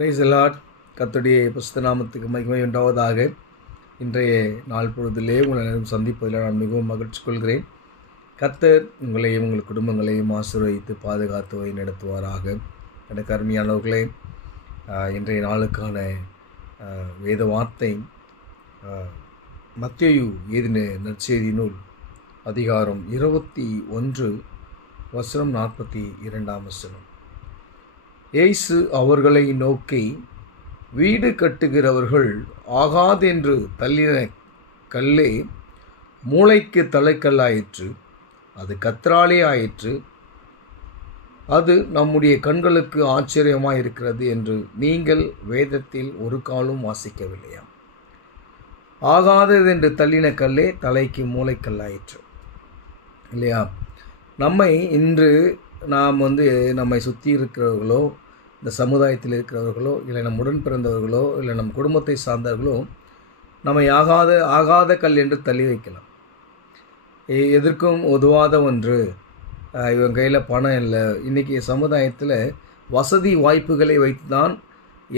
Price Lord. கர்த்தருடைய பரிசுத்த நாமத்துக்கு மகிமை உண்டாவதாக. இன்றைய நாள் பொழுதிலே உங்களை சந்திப்பதில் நான் மிகவும் மகிழ்ச்சி கொள்கிறேன். கர்த்தர் உங்களையும் உங்கள் குடும்பங்களையும் ஆசீர்வதித்து பாதுகாத்து வழி நடத்துவாராக. எனக்கு அருமையானவர்களே, இன்றைய நாளுக்கான வேத வார்த்தை மத்தேயு எழுதின நற்செய்தி நூல் அதிகாரம் 21 வசனம் 42. இயேசு அவர்களை நோக்கி, வீடு கட்டுகிறவர்கள் ஆகாதென்று தள்ளின கல்லே மூளைக்கு தலைக்கல்லாயிற்று. அது கர்த்தராலே ஆயிற்று. அது நம்முடைய கண்களுக்கு ஆச்சரியமாக இருக்கிறது என்று நீங்கள் வேதத்தில் ஒரு காலும் வாசிக்கவில்லையா? ஆகாததென்று தள்ளின கல்லே தலைக்கு மூளைக்கல்லாயிற்று. இல்லையா? நம்மை இன்று நாம் நம்மை சுற்றி இருக்கிறவர்களோ, இந்த சமுதாயத்தில் இருக்கிறவர்களோ, இல்லை நம் உடன் பிறந்தவர்களோ, இல்லை நம் குடும்பத்தை சார்ந்தவர்களோ நம்மை ஆகாத கல் என்று தள்ளி வைக்கலாம். எதற்கும் உதவாத ஒன்று, இவன் கையில் பணம் இல்லை. இன்றைக்கி சமுதாயத்தில் வசதி வாய்ப்புகளை வைத்து தான்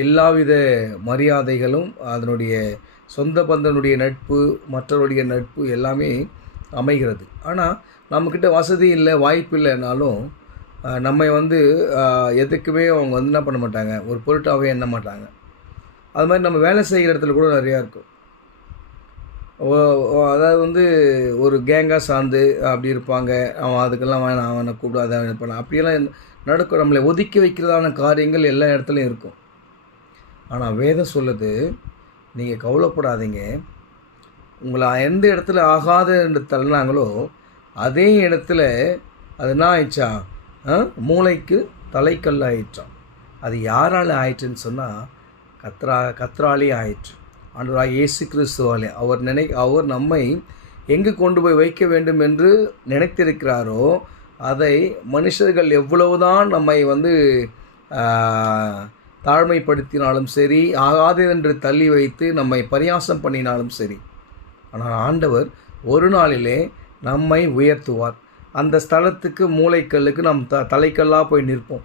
எல்லாவித மரியாதைகளும், அதனுடைய சொந்த பந்தனுடைய நட்பு, மற்றவருடைய நட்பு எல்லாமே அமைகிறது. ஆனால் நம்மக்கிட்ட வசதி இல்லை, வாய்ப்பு இல்லைனாலும் நம்மை எதுக்குமே அவங்க என்ன பண்ண மாட்டாங்க, ஒரு பொருட்டாகவே எண்ண மாட்டாங்க. அது மாதிரி நம்ம வேலை செய்கிற இடத்துல கூட நிறையா இருக்கும். அதாவது ஒரு கேங்காக சார்ந்து அப்படி இருப்பாங்க. அவன் அதுக்கெல்லாம் வேணாம், அவனை கூப்பிடாத பண்ண அப்படியெல்லாம் நடக்கும். நம்மளை ஒதுக்கி வைக்கிறதான காரியங்கள் எல்லா இடத்துலையும் இருக்கும். ஆனால் வேதம் சொல்லுது, நீங்கள் கவலைப்படாதீங்க. உங்களை எந்த இடத்துல ஆகாத என்று தள்ளினாங்களோ அதே இடத்துல அது என்ன ஆயிடுச்சா? மூளைக்கு தலைக்கல்லாயிற்றான். அது யாரால் ஆயிற்றுன்னு சொன்னால் கர்த்தராலே ஆயிற்று. ஆண்டவராகிய இயேசு கிறிஸ்துவாலே. அவர் நம்மை எங்கு கொண்டு போய் வைக்க வேண்டும் என்று நினைத்திருக்கிறாரோ அதை மனுஷர்கள் எவ்வளவுதான் நம்மை தாழ்மைப்படுத்தினாலும் சரி, ஆகாதென்று தள்ளி வைத்து நம்மை பரியாசம் பண்ணினாலும் சரி, ஆனால் ஆண்டவர் ஒரு நாளிலே நம்மை உயர்த்துவார். அந்த ஸ்தலத்துக்கு மூளைக்கல்லுக்கு நம் தலைக்கல்லாக போய் நிற்போம்.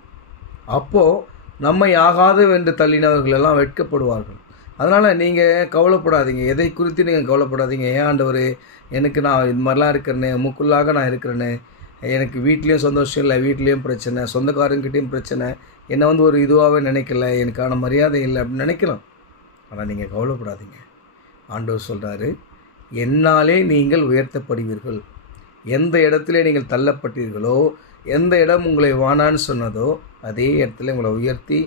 அப்போது நம்மை ஆகாதவென்று தள்ளினவர்களெல்லாம் வெட்கப்படுவார்கள். அதனால் நீங்கள் கவலைப்படாதீங்க, எதை குறித்து நீங்கள் கவலைப்படாதீங்க. ஏன் ஆண்டவர், எனக்கு நான் இது மாதிரிலாம் இருக்கிறேனே, முக்குள்ளாக நான் இருக்கிறேனே, எனக்கு வீட்லேயும் சந்தோஷம் இல்லை, வீட்லேயும் பிரச்சனை, சொந்தக்காரங்கிட்டையும் பிரச்சனை, என்னை ஒரு இதுவாகவே நினைக்கல, எனக்கான மரியாதை இல்லை அப்படின்னு நினைக்கலாம். ஆனால் நீங்கள் கவலைப்படாதீங்க. ஆண்டவர் சொல்கிறாரு, என்னாலே நீங்கள் உயர்த்தப்படுவீர்கள். எந்த இடத்துல நீங்கள் தள்ளப்பட்டீர்களோ, எந்த இடம் உங்களை வானான்னு சொன்னதோ அதே இடத்துல உங்களை உயர்த்தி